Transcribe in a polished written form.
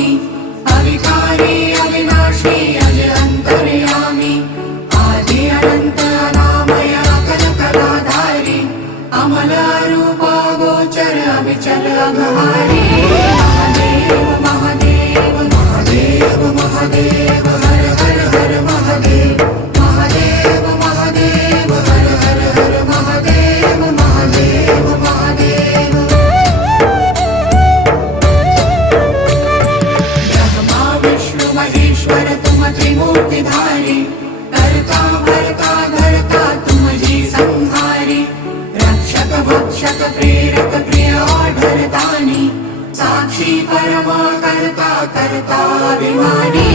स्वामी अविकारी अविनाशी अज अंतर्यामी आदि अनंत अनामय अकल कलाधारी अमल रूप गोचर अविचल अघहारी महादेव महादेव महादेव महादेव हर हर हर महादेव महादेव महादेव हर हर हर महादेव महादेव महादेव ब्रह्मा विष्णु महेश्वर तुम त्रिमूर्तिधारी कर्ता भर्ता धर्ता तुम जी संहारी रक्षक भक्षक प्रेरक प्रिय आढरतानी साक्षी परमा कर्ता कर्ता अभिमानी